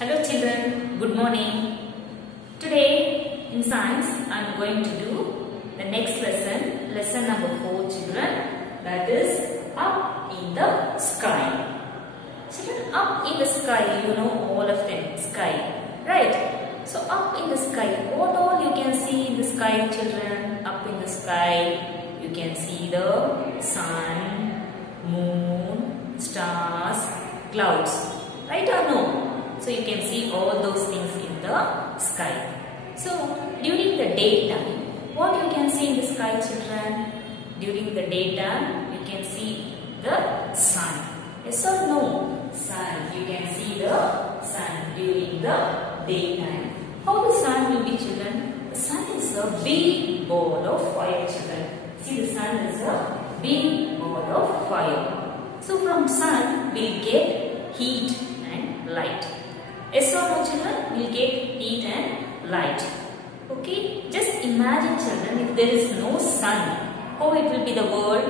Hello children, good morning. Today in science I am going to do the next lesson, lesson number 4 children, that is up in the sky. Children, up in the sky, you know all of them, sky, right? So up in the sky, what all you can see in the sky children? Up in the sky you can see the sun, moon, stars, clouds, right or no? So you can see all those things in the sky. So during the daytime, what you can see in the sky children? During the daytime, you can see the sun. Yes or no? Sun. You can see the sun during the daytime. How the sun will be children? The sun is a big ball of fire children. See, the sun is a big ball of fire. So from sun we get heat and light. Yes or no children? We will get heat and light. Okay? Just imagine children, if there is no sun, how it will be the world?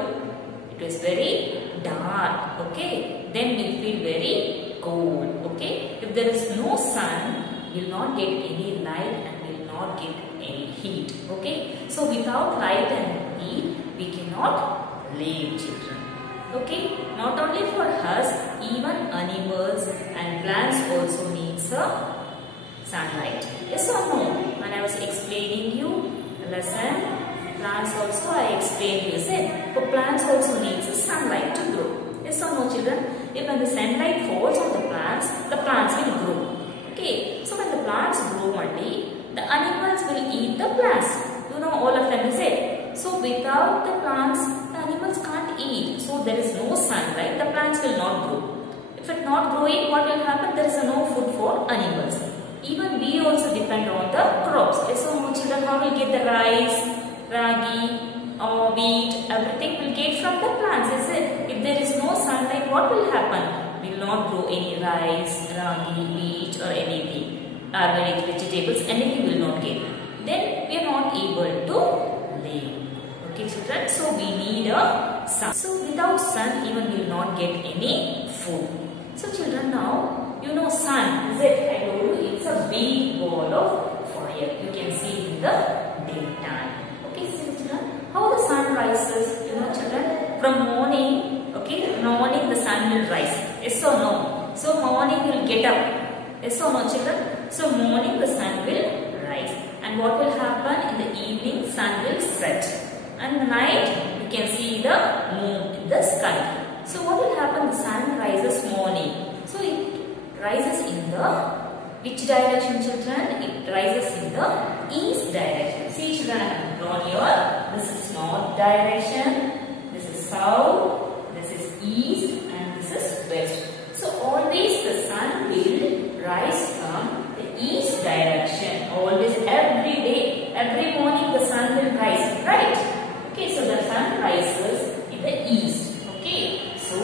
It is very dark. Okay? Then we will feel very cold. Okay? If there is no sun, we will not get any light and we will not get any heat. Okay? So without light and heat, we cannot live children. Okay, not only for us, even animals and plants also needs a sunlight. Yes or no? When I was explaining you the lesson, plants also I explained you. Said for plants also needs a sunlight to grow. Yes or no children? If when the sunlight falls on the plants will grow. Okay, so when the plants grow only, the animals will eat the plants. You know all of them is it. So without the plants, animals can't eat. So there is no sunlight, the plants will not grow. If it not growing, what will happen? There is no food for animals. Even we also depend on the crops. So no children, how will get the rice, ragi, or wheat, everything will get from the plants, is it? If there is no sunlight, what will happen? We will not grow any rice, ragi, wheat or anything. Organic vegetables, anything will not get. Then we are not able to live. Okay children, so we need a sun. So without sun, even we will not get any food. So children, now you know sun, is it? I told you it's a big ball of fire. You can see in the daytime. Okay children, how the sun rises? You know children, from morning, okay, morning the sun will rise. Yes or no? So morning you will get up. Yes or no children? So morning the sun will rise. And what will happen? In the evening, sun will set. And the night, you can see the moon in the sky. So what will happen? The sun rises morning. So it rises in the which direction children? It rises in the east direction. See children, I have drawn here. This is north direction. This is south. This is east. And this is west. So always the sun will rise from the east direction. Always, every day, every morning the sun will rise. Right? Okay, so the sun rises in the east. Okay, so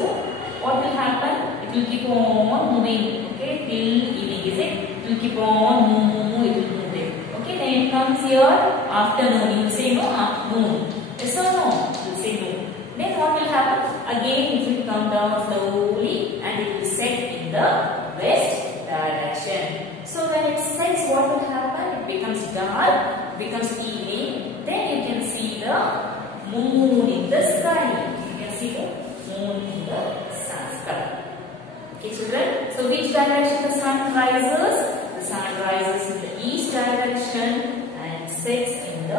what will happen? It will keep on moving. Okay, till evening, is it? It will keep on moving. It will move. Okay, then it comes here afternoon. You will say no, afternoon. Yes or no? You will say no. Then what will happen? Again, it will come down slowly and it will set in the west direction. So when it sets, what will happen? It becomes dark, becomes evening. Then you can see the moon in the sky. You can see the moon in the sky. Okay children, so which direction the sun rises? The sun rises in the east direction and sets in the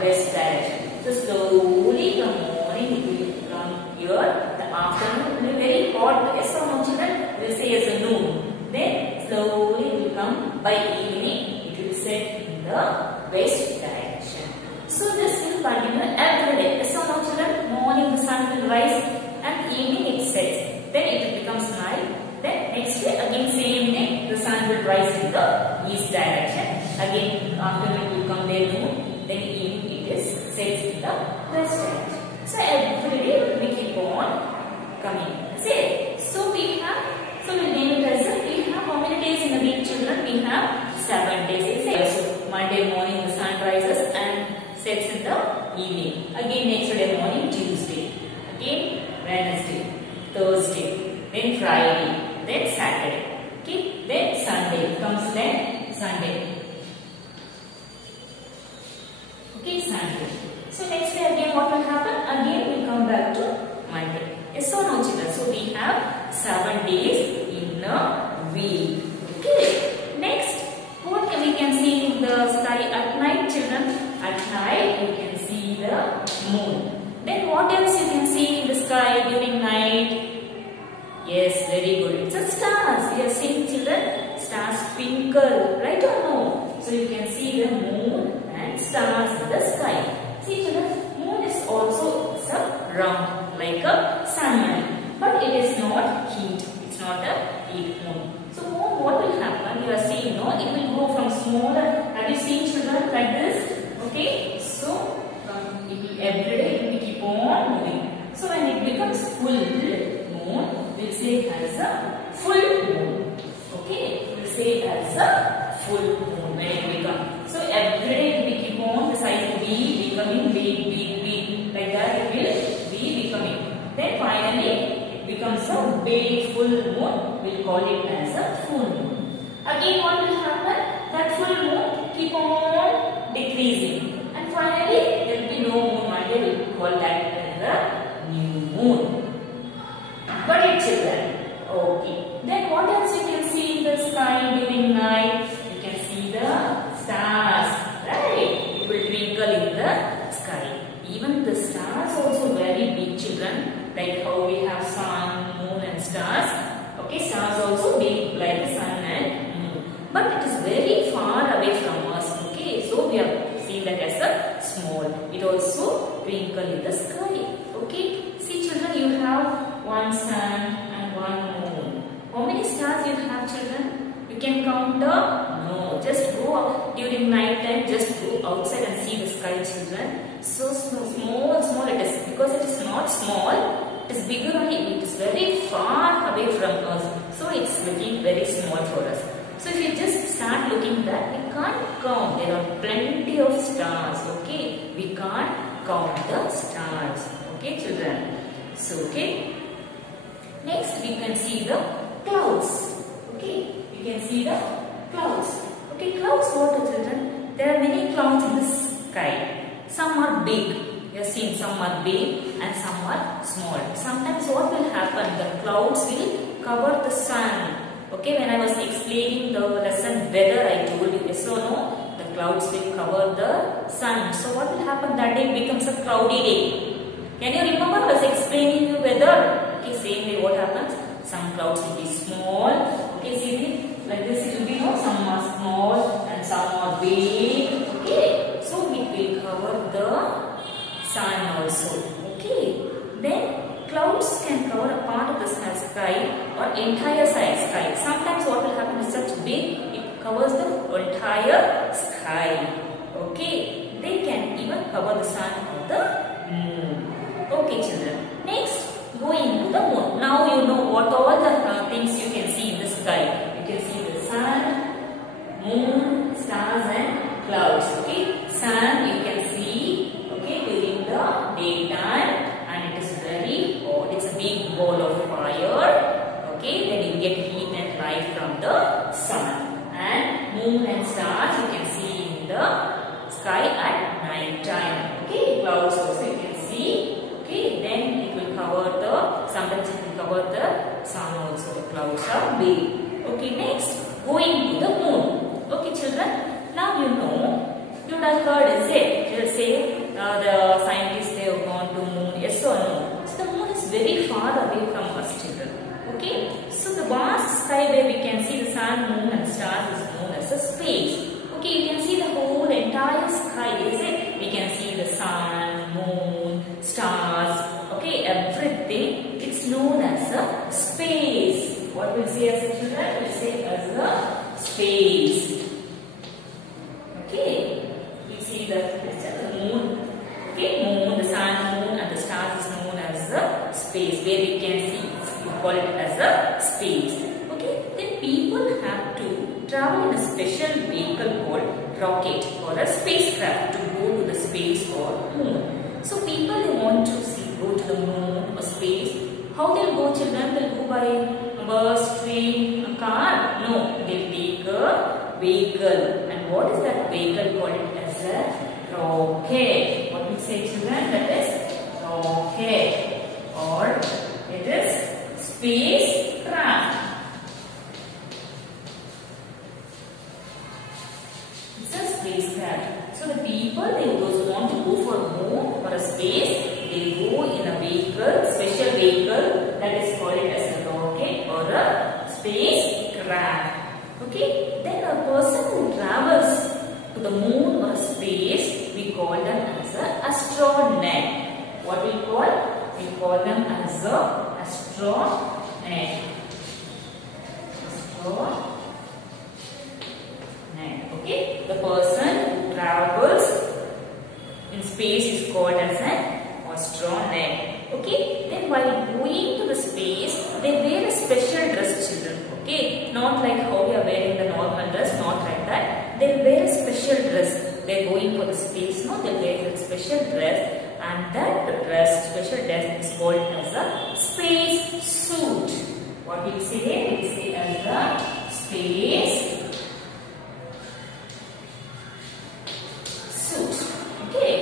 west direction. So slowly the morning it will come here. The afternoon will be very hot. Yes or no children? We will say as a noon. Then slowly it will come by evening. It will set in the west direction. So this will continue every day. Yes or no children? Morning the sun will rise and evening it sets. Then it becomes night. Then next day again same day the sun will rise in the east direction. Again afternoon will come there noon. Then evening it is sets in the west direction. So every day we keep on coming. See? So we have, so we name it as we have how many days in a week children? We have 7 days. So Monday morning the sun rises and sets in the evening. Again next day morning Tuesday. Again Wednesday, Thursday, then Friday, then Saturday. Okay. then Sunday comes then Sunday. Okay, Sunday. So next day again what will happen? Again we come back to Monday. Yes or no children? So we have 7 days in a week. Okay. Next, what we can see in the sky at night children? At night you can see the moon. Then what else you can see in the sky during night? Yes, very good. It's a stars. We are seeing children. Stars twinkle, right or no? So you can see the moon and stars in the sky. See children, moon is also round like a sun, but it is not heat. It's not a heat moon. So moon, what will happen? You are seeing, no? It will go from smaller. Have you seen children like this? Okay. So every day it will keep on moving. So when it becomes full moon, we'll say it as a full moon. Okay. We'll say it as a full moon when it becomes. So every day it will keep on. The size will be becoming big. Like that it will be becoming. Then finally it becomes a big full moon. We'll call it as a full moon. Again what will happen? That full moon keep on decreasing. And finally there will be no moon. One day we'll call that as a new moon. Got it children? Okay. Then what else you can see in the sky during night? You can see the stars. Right? It will twinkle in the sky. Even the stars also very big children, like how we have sun, moon and stars. Okay, stars also big like the sun and moon. But it is very far away from us. Okay, so we have seen that as a small. It also twinkle in the sky. Okay, see children, you have one sun and one moon. How many stars you have children? You can count up? No, just go out during night time, just go outside and see the sky children. So small it is, because it is not small, it is bigger only, it is very far away from us. So it's looking very small for us. So if you just start looking back, we can't count. There are plenty of stars. Okay, we can't count the stars. Okay children. So okay. Next we can see the clouds. Okay, we can see the clouds. Okay, clouds what children? There are many clouds in the sky. Some are big. You have seen some are big and some are small. Sometimes what will happen? The clouds will cover the sun. Okay, when I was explaining the lesson weather, I told you yes or no, the clouds will cover the sun. So what will happen? That day becomes a cloudy day. Can you remember I was explaining you weather? Okay, same way what happens? Some clouds will be small. Okay, see like this it will be, no, some are small and some are big. Okay, so it will cover the sun also. Okay, then clouds can cover a part of the sky or entire sky. Sometimes what will happen is such big, it covers the entire sky. Okay, they can even cover the sun or the moon. Okay children, next going to the moon. Now you know what all the things you can see in the sky. You can see the sun, moon, stars and clouds. Okay, sun you can see, okay, during the daytime, and it is very hot. It's a big ball of fire. Okay, then you get heat and light from the sun. And moon and stars you can see in the sky at night time. Okay, clouds also you can see. Okay, then it will cover the, sometimes it will cover the sun also. The clouds are big. Okay, next going to the moon. Okay children, now you know, you would have heard, is it? You will say the scientists, they have gone to moon, yes or no? So the moon is very far away from us children. Okay, so the vast sky where we can see the sun, moon and stars is known as a space. Okay, you can see the whole entire sky, is it? We can see the sun, moon, stars, okay, everything. It's known as a space. What we'll say as a children? We'll say as a space. Okay, we see the moon. Okay, moon, the sun, moon and the stars is known as a space where we can see. We call it as a space. Okay, then people have to travel in a special vehicle called rocket or a spacecraft to go to the space or moon. So people, they want to go to the moon or space. How they'll go children? They'll go by bus, train, a car? No. a vehicle. And what is that vehicle? Call it as a rocket. What we say, children? That is rocket. Or it is spacecraft. It's a spacecraft. So the people, those want to go for moon or a space, they go in a vehicle, special vehicle, that is called as a rocket or a spacecraft. Okay, then a person who travels to the moon or space, we call them as an astronaut. What we call? We call them as a astronaut. Okay, the person who travels in space is called as an astronaut. Okay, then while going to the space, they wear a special dress, children. Okay, not like how we are wearing the normal dress, not like that. They wear a special dress. They are going for the space, no? They wear a special dress, and that dress, special dress, is called as a space suit. What we say? We say as a space suit. Okay,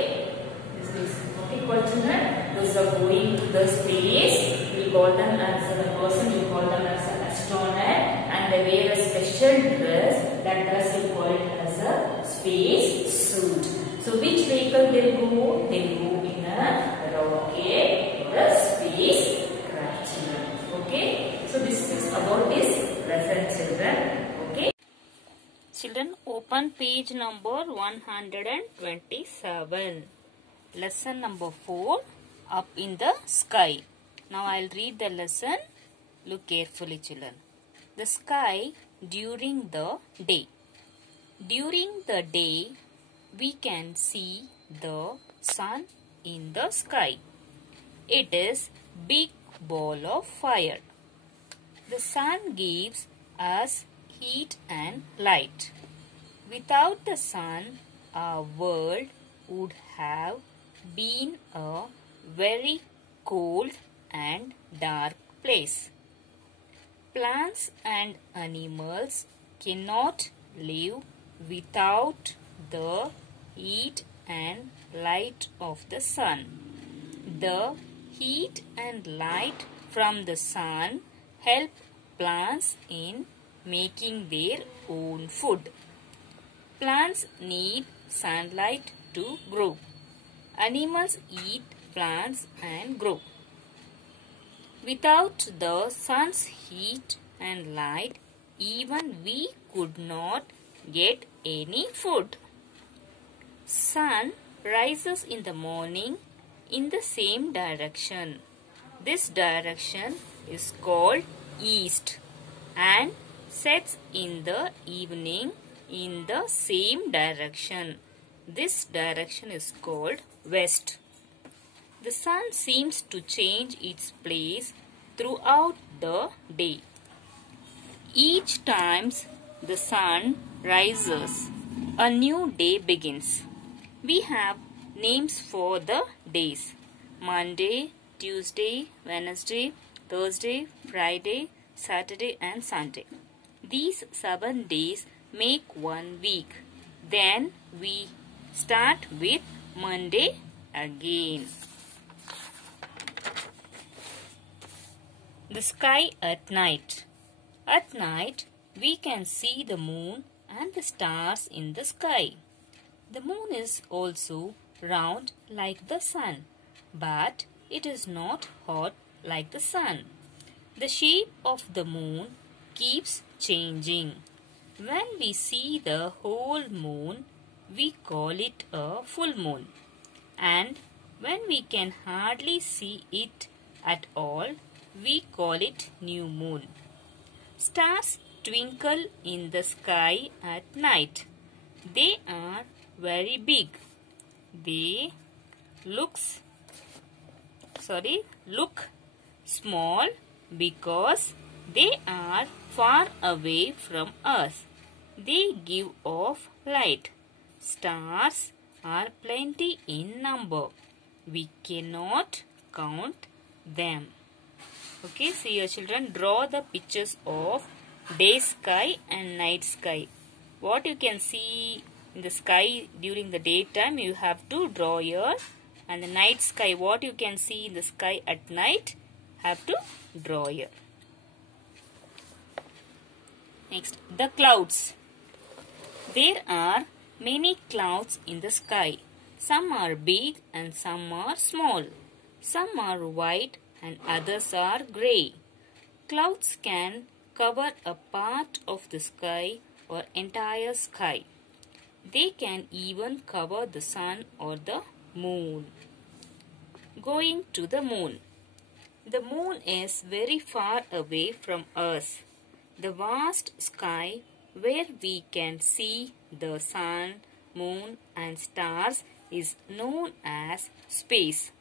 this is okay, children. Those are going to the space. We call them as the person. We call them as an astronaut, and they wear a special dress. That dress we call it as a space suit. So which vehicle they go? They go in a rocket or a spacecraft, children. Okay. So this is about this lesson, children. Okay. Children, open page number 127. Lesson number 4. Up in the sky. Now I will read the lesson. Look carefully, children. The sky during the day. During the day, we can see the sun in the sky. It is big ball of fire. The sun gives us heat and light. Without the sun, our world would have been a very cold and dark place. Plants and animals cannot live without the heat and light of the sun. The heat and light from the sun help plants in making their own food. Plants need sunlight to grow. Animals eat plants and grow. Without the sun's heat and light, even we could not get any food. Sun rises in the morning in the same direction. This direction is called east, and sets in the evening in the same direction. This direction is called west. The sun seems to change its place throughout the day. Each time the sun rises, a new day begins. We have names for the days: Monday, Tuesday, Wednesday, Thursday, Friday, Saturday and Sunday. These 7 days make 1 week. Then we start with Monday again. The sky at night. At night, we can see the moon and the stars in the sky. The moon is also round like the sun, but it is not hot like the sun. The shape of the moon keeps changing. When we see the whole moon, we call it a full moon. And when we can hardly see it at all, we call it new moon. Stars twinkle in the sky at night. They are very big. They look small because they are far away from us. They give off light. Stars are plenty in number. We cannot count them. Okay, see your children, draw the pictures of day sky and night sky. What you can see in the sky during the daytime, you have to draw here. And the night sky, what you can see in the sky at night, have to draw here. Next, the clouds. There are many clouds in the sky. Some are big and some are small. Some are white and others are grey. Clouds can cover a part of the sky or entire sky. They can even cover the sun or the moon. Going to the moon. The moon is very far away from us. The vast sky where we can see the sun, moon and stars is known as space.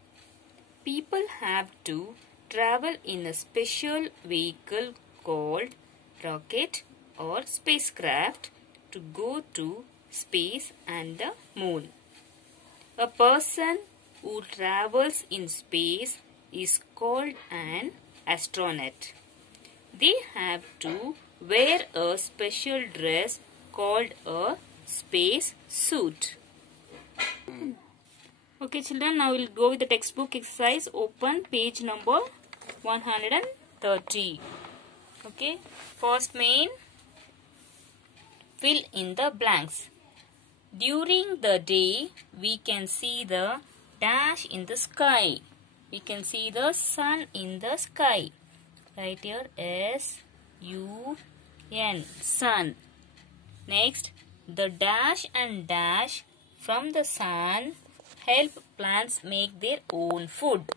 People have to travel in a special vehicle called rocket or spacecraft to go to space and the moon. A person who travels in space is called an astronaut. They have to wear a special dress called a space suit. Okay children, now we'll go with the textbook exercise. Open page number 130. Okay, first main, fill in the blanks. During the day, we can see the dash in the sky. We can see the sun in the sky. Right here, S-U-N, sun. Next, the dash and dash from the sun help plants make their own food.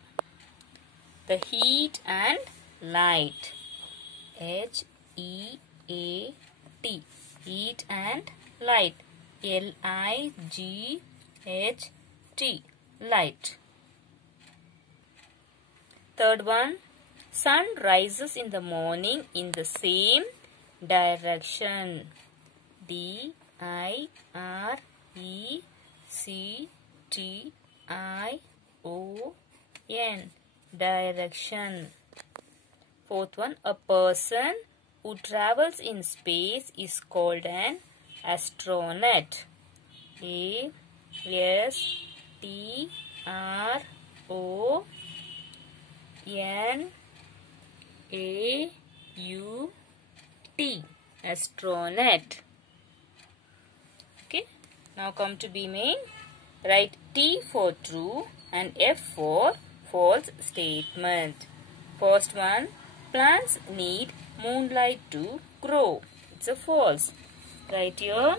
The heat and light, H-E-A-T, heat and light, L-I-G-H-T, light. Third one, sun rises in the morning in the same direction, D-I-R-E-C-T-I-O-N, direction. Fourth one, a person who travels in space is called an astronaut. A-S-T-R-O-N-A-U-T, astronaut. Okay, now come to B main. Write T for true and F for false statement. First one, plants need moonlight to grow. It's a false. Write here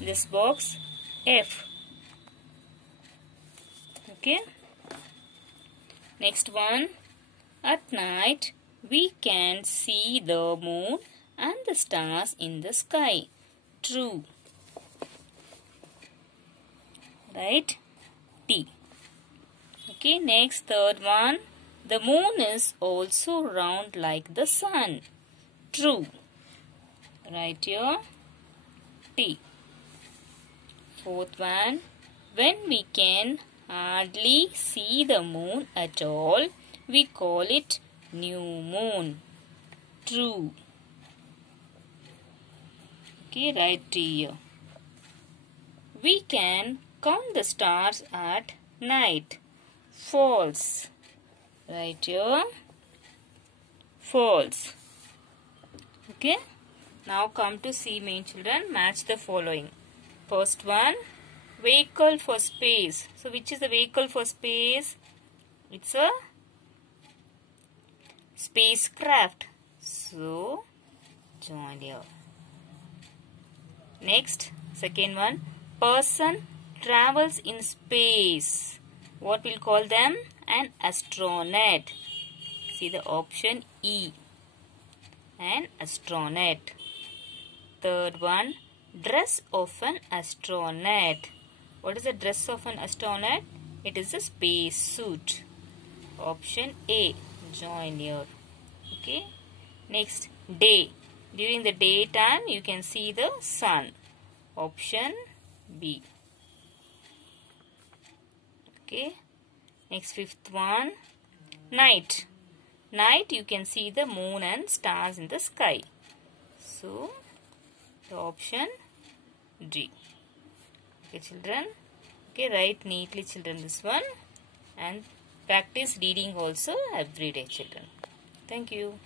in this box F. Okay. Next one, at night we can see the moon and the stars in the sky. True. Right? T. Okay, next third one. The moon is also round like the sun. True. Right here. T. Fourth one. When we can hardly see the moon at all, we call it new moon. True. Okay, write T here. We can count the stars at night. False. Right here. False. Okay. Now come to C main children. Match the following. First one, vehicle for space. So which is the vehicle for space? It's a spacecraft. So join here. Next, second one, person travels in space. What we'll call them? An astronaut. See the option E. An astronaut. Third one, dress of an astronaut. What is the dress of an astronaut? It is a space suit. Option A. Join here. Okay. Next, day. During the daytime, you can see the sun. Option B. Okay. Next, fifth one, night. Night, you can see the moon and stars in the sky. So the option D. Okay children. Okay, write neatly children this one and practice reading also every day children. Thank you.